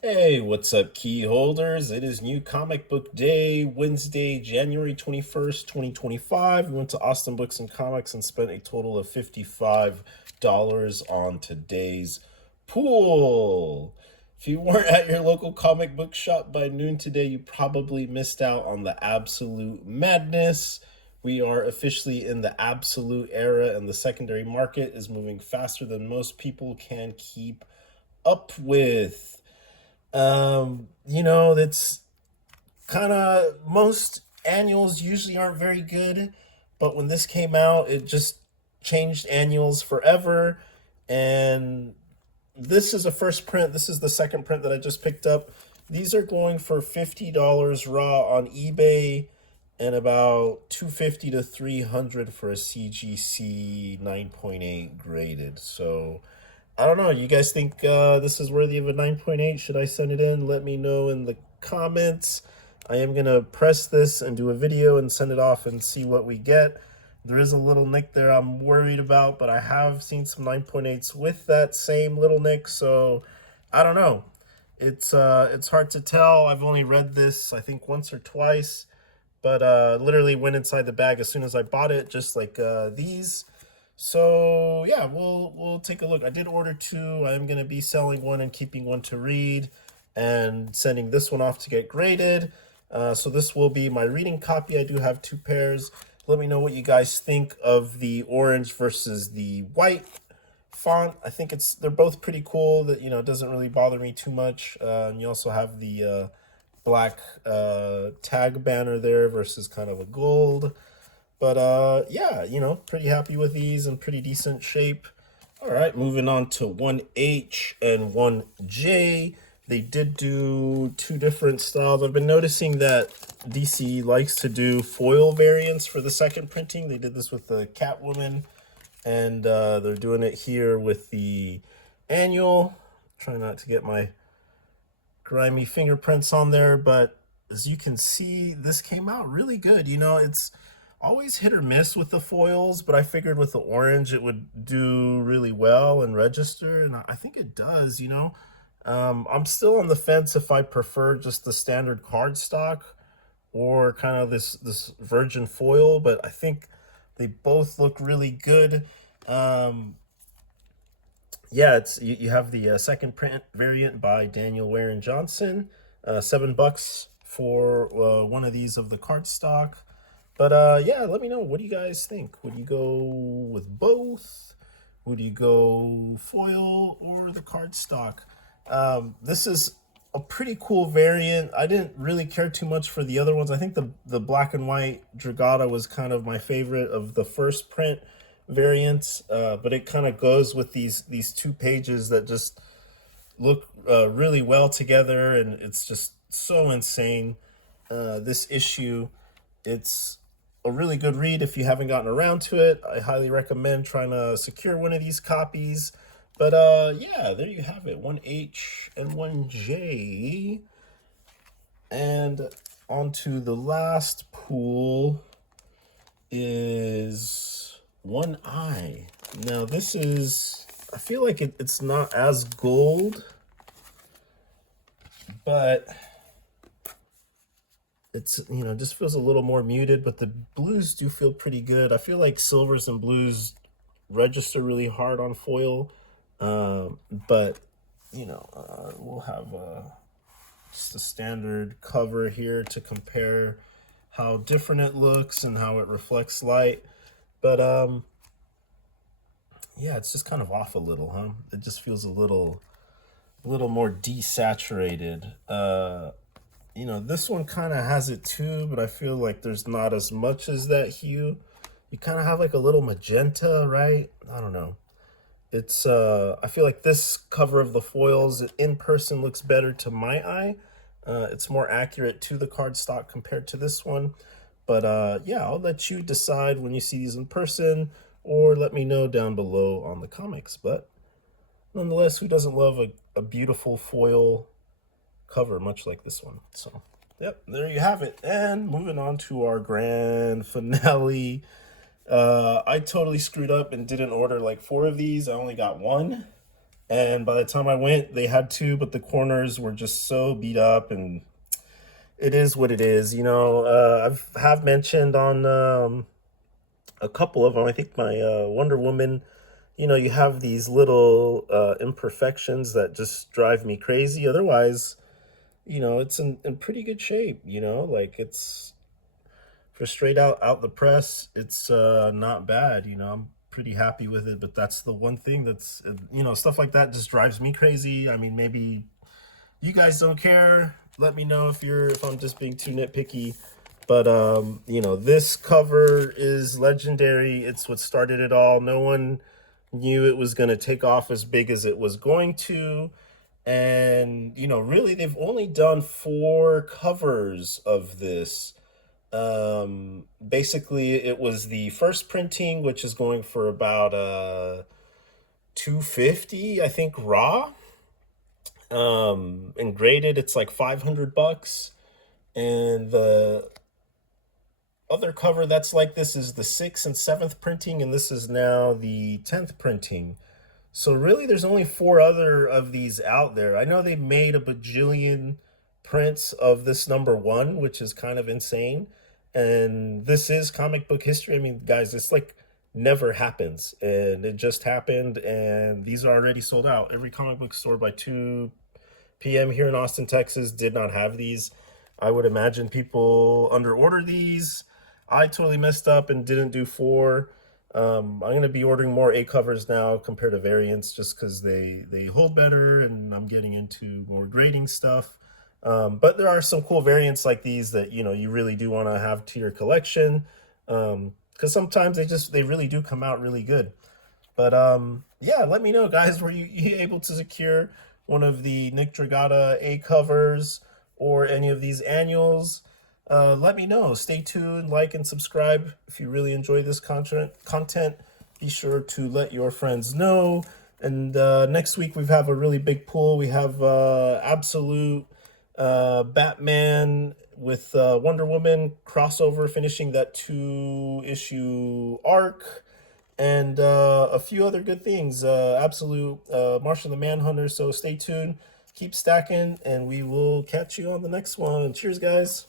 Hey, what's up, key holders? It is New Comic Book Day, Wednesday, January 21st, 2025. We went to Austin Books and Comics and spent a total of $55 on today's pool. If you weren't at your local comic book shop by noon today, you probably missed out on the absolute madness. We are officially in the absolute era, and the secondary market is moving faster than most people can keep up with. That's kind of most annuals usually aren't very good, but when this came out, it just changed annuals forever. And this is a first print. This is the second print that I just picked up. These are going for $50 raw on eBay and about 250 to 300 for a CGC 9.8 graded. So I don't know. You guys think this is worthy of a 9.8? Should I send it in? Let me know in the comments. I am going to press this and do a video and send it off and see what we get. There is a little nick there I'm worried about, but I have seen some 9.8s with that same little nick, so I don't know. It's hard to tell. I've only read this, I think, once or twice, but literally went inside the bag as soon as I bought it, just like these. So yeah, we'll take a look. I did order two. I am going to be selling one and keeping one to read, and sending this one off to get graded. So this will be my reading copy. I do have two pairs. Let me know what you guys think of the orange versus the white font. I think they're both pretty cool. That it doesn't really bother me too much. And you also have the black tag banner there versus kind of a gold. But yeah, pretty happy with these, in pretty decent shape. All right, moving on to 1H and 1J. They did do two different styles. I've been noticing that DC likes to do foil variants for the second printing. They did this with the Catwoman, and they're doing it here with the annual. Try not to get my grimy fingerprints on there, but as you can see, this came out really good. It's always hit or miss with the foils, but I figured with the orange it would do really well and register, and I think it does. I'm still on the fence if I prefer just the standard cardstock or kind of this virgin foil, but I think they both look really good. Yeah, you have the second print variant by Daniel Warren Johnson, $7 for one of these of the cardstock. But yeah, let me know. What do you guys think? Would you go with both? Would you go foil or the cardstock? This is a pretty cool variant. I didn't really care too much for the other ones. I think the black and white Dragotta was kind of my favorite of the first print variants, but it kind of goes with these two pages that just look really well together, and it's just so insane. This issue, it's a really good read if you haven't gotten around to it. I highly recommend trying to secure one of these copies. But yeah, there you have it, 1H and 1J. And onto the last pool is 1I. Now this is, I feel like it's not as gold, but it's just feels a little more muted, but the blues do feel pretty good. I feel like silvers and blues register really hard on foil, but we'll have just a standard cover here to compare how different it looks and how it reflects light. But yeah, it's just kind of off a little, huh? It just feels a little more desaturated. This one kind of has it too, but I feel like there's not as much as that hue. You kind of have like a little magenta, right? I don't know. It's I feel like this cover of the foils in person looks better to my eye. It's more accurate to the cardstock compared to this one. But yeah, I'll let you decide when you see these in person, or let me know down below on the comics. But nonetheless, who doesn't love a beautiful foil cover much like this one? So yep, there you have it. And moving on to our grand finale. I totally screwed up and didn't order like 4 of these. I only got one. And by the time I went, they had two, but the corners were just so beat up, and it is what it is. I've have mentioned on a couple of them. I think my Wonder Woman, you have these little imperfections that just drive me crazy. Otherwise, it's in pretty good shape. Like it's for straight out the press, it's not bad. I'm pretty happy with it. But that's the one thing that's stuff like that just drives me crazy. I mean, maybe you guys don't care. Let me know if I'm just being too nitpicky. But this cover is legendary. It's what started it all. No one knew it was going to take off as big as it was going to. And really, they've only done 4 covers of this. Basically, it was the first printing, which is going for about 250, I think, raw. And graded, it's like $500. And the other cover that's like this is the 6th and 7th printing, and this is now the 10th printing. So really, there's only 4 other of these out there. I know they made a bajillion prints of this number 1, which is kind of insane. And this is comic book history. I mean, guys, this like never happens, and it just happened. And these are already sold out. Every comic book store by 2 p.m. here in Austin, Texas, did not have these. I would imagine people under order these. I totally messed up and didn't do 4. I'm going to be ordering more A covers now compared to variants, just because they hold better, and I'm getting into more grading stuff. But there are some cool variants like these that you really do want to have to your collection, because sometimes they really do come out really good. But yeah, let me know, guys, were you able to secure one of the Nick Dragotta A covers or any of these annuals? Let me know. Stay tuned, like and subscribe if you really enjoy this content. Be sure to let your friends know. And next week we have a really big pull. We have Absolute Batman with Wonder Woman crossover, finishing that 2-issue arc, and a few other good things. Absolute Martian the Manhunter. So stay tuned, keep stacking, and we will catch you on the next one. Cheers, guys.